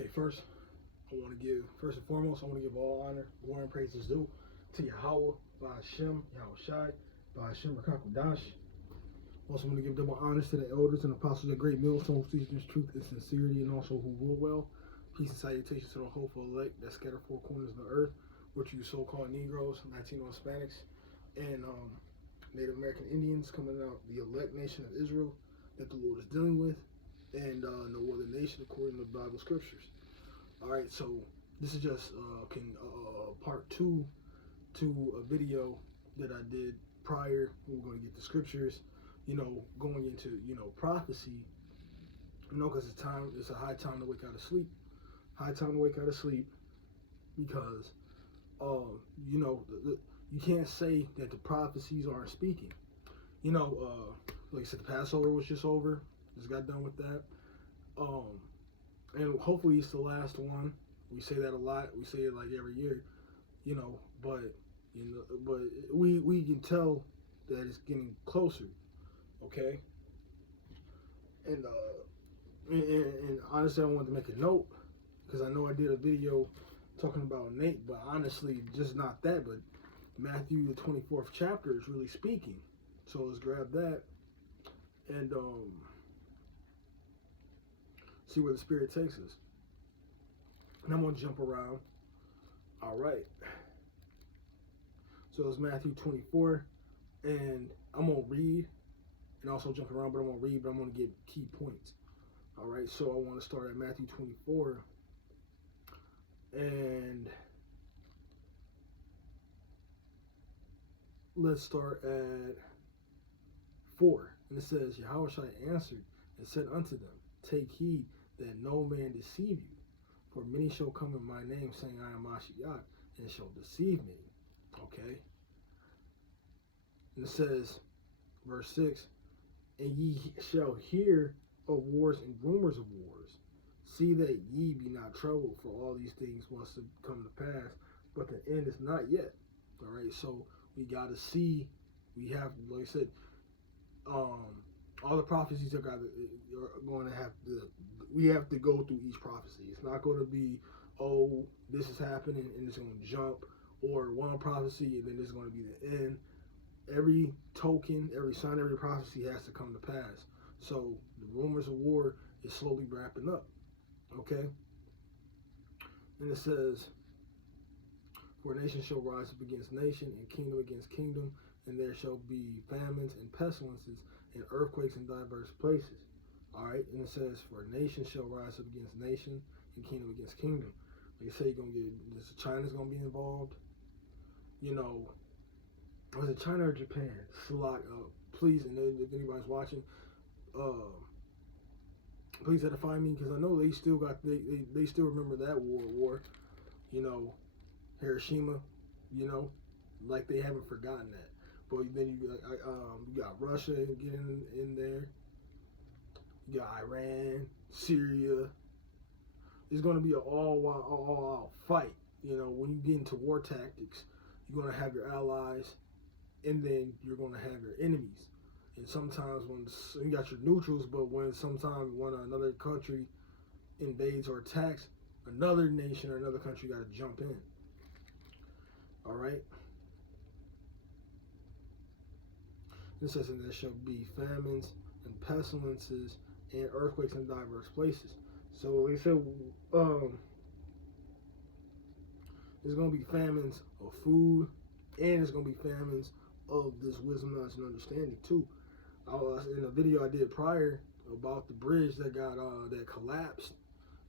Okay, first and foremost, I want to give all honor, glory, and praises due to Yahweh, Ba'ashem, Yahweh Shai, Ba'ashem, Rakakwadash. Also, I'm going to give double honors to the elders and apostles of great millstones who teach this truth and sincerity, and also who rule well. Peace and salutations to the hopeful elect that scatter four corners of the earth, which you so-called Negroes, Latino Hispanics, and Native American Indians coming out, the elect nation of Israel that the Lord is dealing with, and no other nation according to the Bible scriptures. All right, so this is just part two to a video that I did prior. We're going to get the scriptures, going into, prophecy, because it's a high time to wake out of sleep. High time to wake out of sleep because, you can't say that the prophecies aren't speaking. Like I said, the Passover was just over. Just got done with that. And hopefully it's the last one. We say that a lot. We say it like every year, but we can tell that it's getting closer. Okay. And honestly, I wanted to make a note because I know I did a video talking about Nate, but honestly, just not that, but Matthew the 24th chapter is really speaking. So let's grab that and see where the Spirit takes us. And I'm going to jump around. All right. So it's Matthew 24, and I'm going to read and also jump around, but I'm going to read, but I'm going to give key points. All right. So I want to start at Matthew 24, and let's start at 4. And it says, Yahushua answered and said unto them, take heed that no man deceive you. For many shall come in my name, saying, I am Mashiach, and shall deceive many. Okay? And it says, verse 6, and ye shall hear of wars and rumors of wars. See that ye be not troubled, for all these things must come to pass, but the end is not yet. All right? So we got to see, we have, like I said, all the prophecies are going to have to, we have to go through each prophecy. It's not going to be, oh, this is happening and it's going to jump, or one prophecy and then this is going to be the end. Every token, every sign, every prophecy has to come to pass. So the rumors of war is slowly wrapping up. Okay? And it says, for nation shall rise up against nation, and kingdom against kingdom, and there shall be famines and pestilences and earthquakes in diverse places. All right, and it says, for nation shall rise up against nation, and kingdom against kingdom. Like I say, you're gonna get China's gonna be involved. Was it China or Japan? Please, and if anybody's watching, please edify me, because I know they still got they still remember that war. Hiroshima, like they haven't forgotten that. But then you got Russia getting in there. You got Iran, Syria. It's going to be an all-out fight. When you get into war tactics, you're going to have your allies, and then you're going to have your enemies. And sometimes when you got your neutrals, but when another country invades or attacks, another nation or another country got to jump in. All right. It says, and there shall be famines and pestilences and earthquakes in diverse places. So they said, there's going to be famines of food, and there's going to be famines of this wisdom, knowledge, and understanding too. In a video I did prior about the bridge that that collapsed,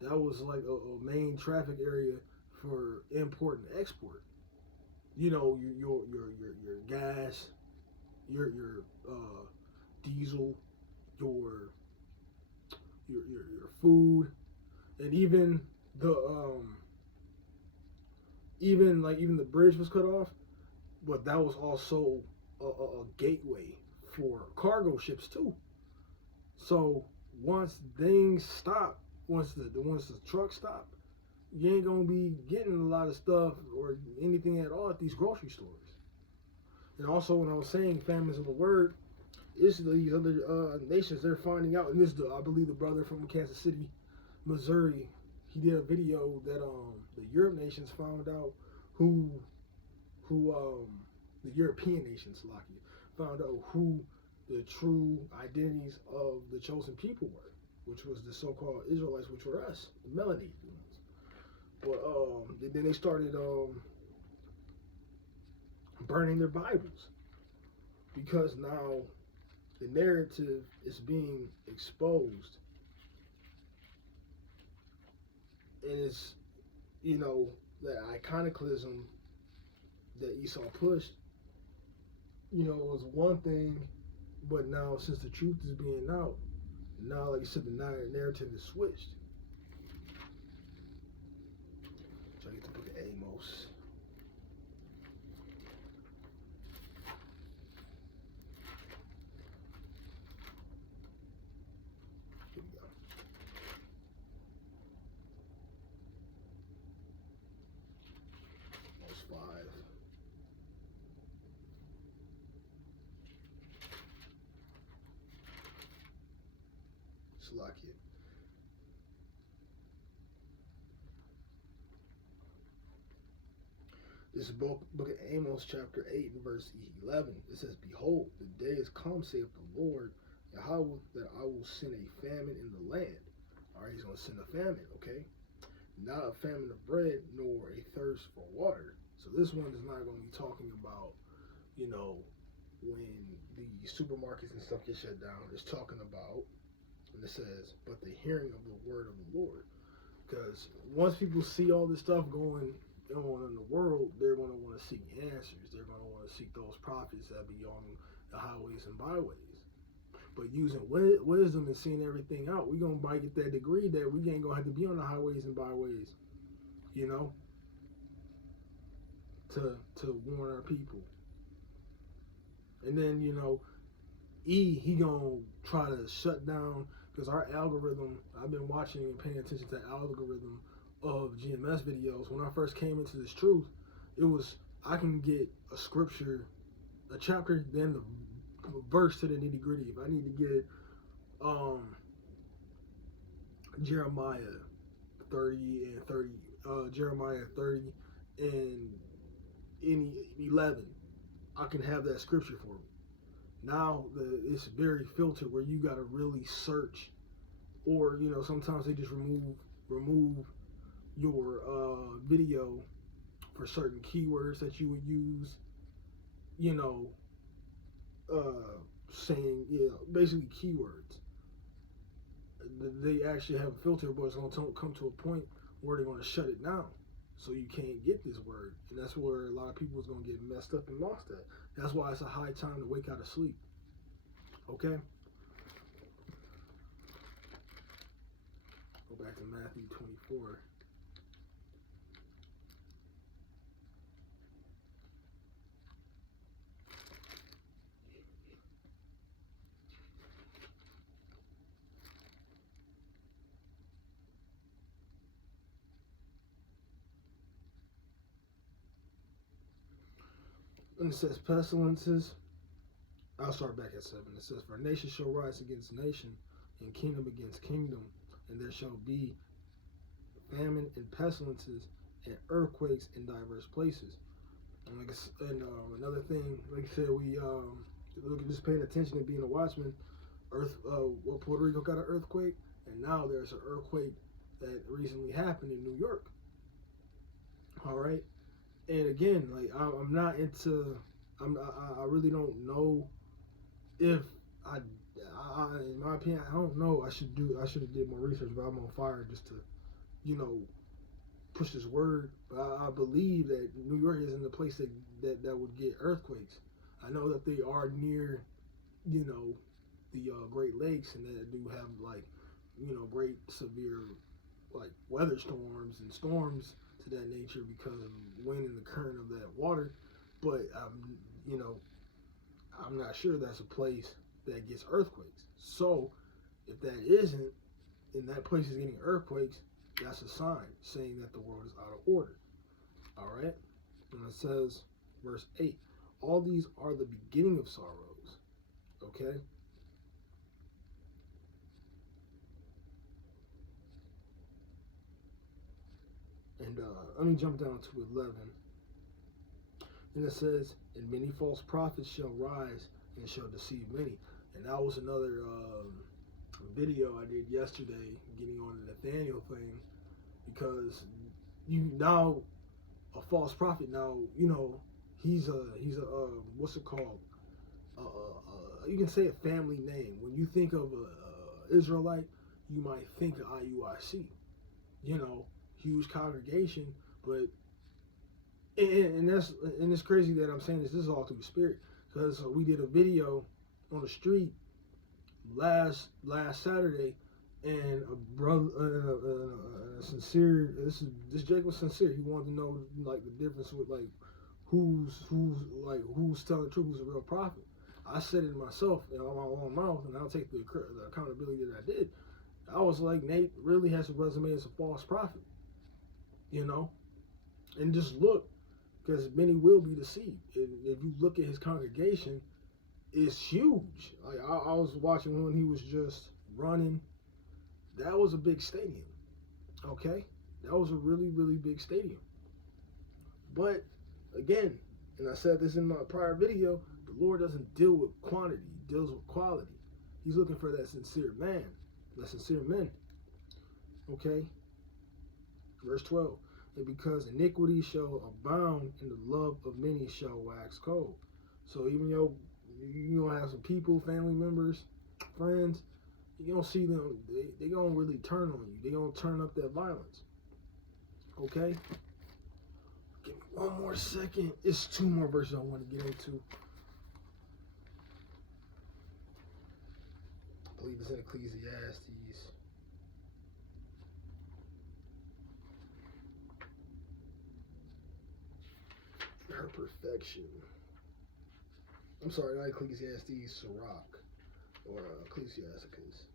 that was like a main traffic area for import and export. Your gas, your diesel, your food, and even the bridge was cut off, but that was also a gateway for cargo ships too. So once things stop, once the trucks stop, you ain't gonna be getting a lot of stuff or anything at all at these grocery stores. And also, when I was saying famines of the word, it's these other nations, they're finding out, and this is I believe the brother from Kansas City, Missouri, he did a video that the Europe nations found out who the European nations, Slovakia, found out who the true identities of the chosen people were, which was the so-called Israelites, which were us, the melanated ones. But then they started burning their Bibles, because now the narrative is being exposed, and it's, you know, that iconoclasm that Esau pushed, you know, was one thing, but now since the truth is being out, now, like I said, the narrative is switched. So I get to look at Amos. Here we go. Amos 5. Slovakia. This book of Amos, chapter 8, and verse 11. It says, "Behold, the day is come, saith the Lord Yahweh, that I will send a famine in the land." All right, he's going to send a famine, okay? Not a famine of bread, nor a thirst for water. So this one is not going to be talking about, you know, when the supermarkets and stuff get shut down. It's talking about, and it says, but the hearing of the word of the Lord. Because once people see all this stuff going on in the world, they're going to want to seek answers. They're going to want to seek those prophets that be on the highways and byways. But using wisdom and seeing everything out, we're going to might get that degree that we ain't going to have to be on the highways and byways, you know, to warn our people. And then, you know, he going to try to shut down, because our algorithm, I've been watching and paying attention to the algorithm of GMS videos. When I first came into this truth, it was, I can get a scripture, a chapter, then the verse to the nitty gritty. If I need to get Jeremiah 30 and 30, Jeremiah 30 and 11, I can have that scripture for me. Now it's very filtered, where you got to really search, or, you know, sometimes they just remove your video for certain keywords that you would use, you know, saying, you know, basically keywords. They actually have a filter, but it's going to come to a point where they're going to shut it down, so you can't get this word. And that's where a lot of people is going to get messed up and lost at. That's why it's a high time to wake out of sleep. Okay? Go back to Matthew 24. And it says pestilences. I'll start back at 7. It says, "For nation shall rise against nation, and kingdom against kingdom, and there shall be famine and pestilences and earthquakes in diverse places." And another thing, like I said, we look at just paying attention and being a watchman. Puerto Rico got an earthquake, and now there's an earthquake that recently happened in New York. All right, and again, like I'm not into, I really don't know if in my opinion, I don't know. I should have did more research, but I'm on fire just to, you know, push this word. But I believe that New York isn't the place that would get earthquakes. I know that they are near, you know, the Great Lakes, and they do have, like, you know, great severe, like, weather storms and storms to that nature because of the wind and the current of that water. But you know, I'm not sure that's a place that gets earthquakes. So if that isn't, and that place is getting earthquakes, that's a sign saying that the world is out of order. All right? And it says, verse 8, "All these are the beginning of sorrows." Okay? And let me jump down to 11. And it says, and many false prophets shall rise and shall deceive many. And that was another video I did yesterday, getting on the Nathaniel thing, because you now a false prophet now, you know, he's a what's it called? You can say a family name. When you think of a Israelite, you might think of IUIC. You know, huge congregation, but and it's crazy that I'm saying this. This is all through the Spirit, because we did a video on the street last Saturday, and a brother, sincere. This Jake was sincere. He wanted to know like the difference with like who's telling the truth, who's a real prophet. I said it myself in my own mouth, and I'll take the accountability that I did. I was like, Nate really has a resume as a false prophet, you know, and just look, because many will be deceived. And if you look at his congregation, it's huge. Like I was watching when he was just running. That was a big stadium. Okay, that was a really, really big stadium. But again, and I said this in my prior video, the Lord doesn't deal with quantity; He deals with quality. He's looking for that sincere man, that sincere men. Okay. Verse 12. And because iniquity shall abound, and the love of many shall wax cold. So even though you gonna have some people, family members, friends, you don't see them, they gonna really turn on you. They gonna turn up that violence. Okay? Give me one more second. It's two more verses I want to get into. I believe it's in Ecclesiastes. Her perfection. I'm sorry, not Ecclesiastes, Sirach, or Ecclesiasticus.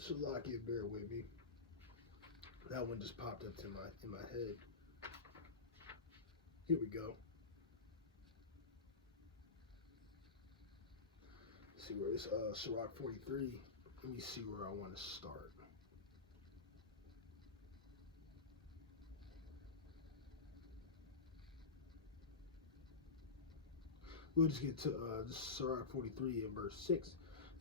Salakia, bear with me. That one just popped up in my head. Here we go. Let's see where it's Sirach 43. Let me see where I want to start. We'll just get to Sirach 43 and verse 6.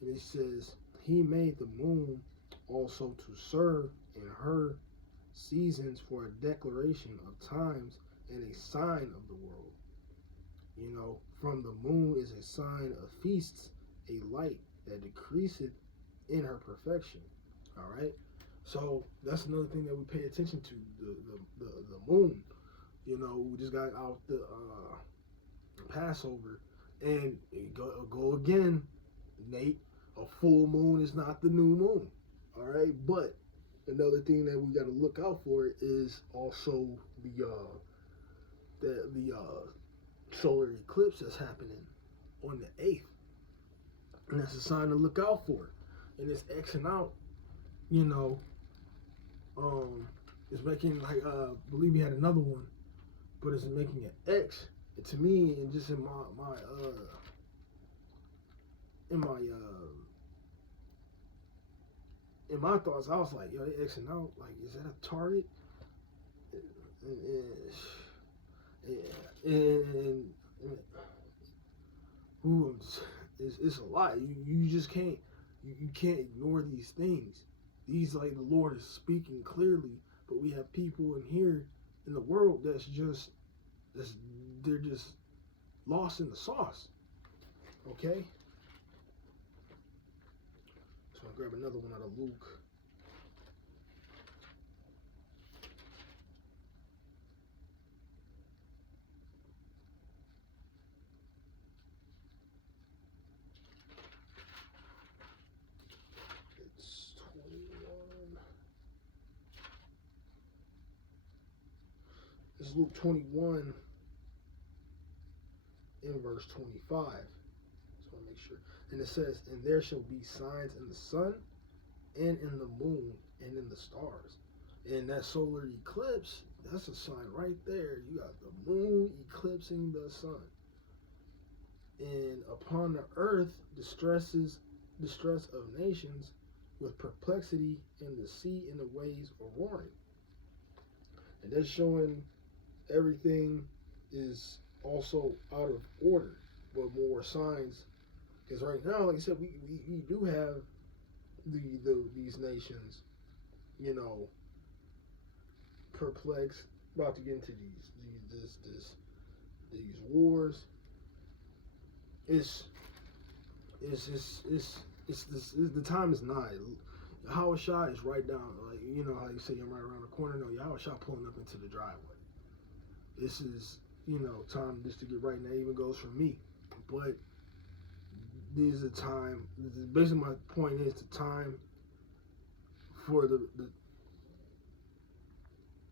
And it says, He made the moon also to serve in her seasons for a declaration of times and a sign of the world. You know, from the moon is a sign of feasts, a light that decreaseth in her perfection. All right. So that's another thing that we pay attention to, the moon. You know, we just got out the Passover, and go again, Nate. A full moon is not the new moon. All right, but another thing that we got to look out for is also the solar eclipse that's happening on the 8th, and that's a sign to look out for. And it's Xing out, you know. It's making like I believe we had another one, but it's making an X. And to me, and just in my thoughts, I was like, yo, they Xing out. Like, is that a target? And ooh, it's a lot. You just can't you can't ignore these things. These, like, the Lord is speaking clearly, but we have people in here in the world they're just lost in the sauce. Okay. So I'll grab another one out of Luke. It's 21. This is Luke 21 in verse 25. So I want to make sure. And it says, and there shall be signs in the sun and in the moon and in the stars. And that solar eclipse, that's a sign right there. You got the moon eclipsing the sun. And upon the earth, distress of nations, with perplexity in the sea and the waves are roaring. And that's showing everything is also out of order, but more signs. Because right now, like I said, we do have these nations, you know, perplexed, about to get into these wars. The time is nigh. Yahweh Shai is right down, like, you know how you say I'm right around the corner. No, Yahweh Shai pulling up into the driveway. This is, you know, time just to get right. And that even goes for me. But this is a time. Basically, my point is the time for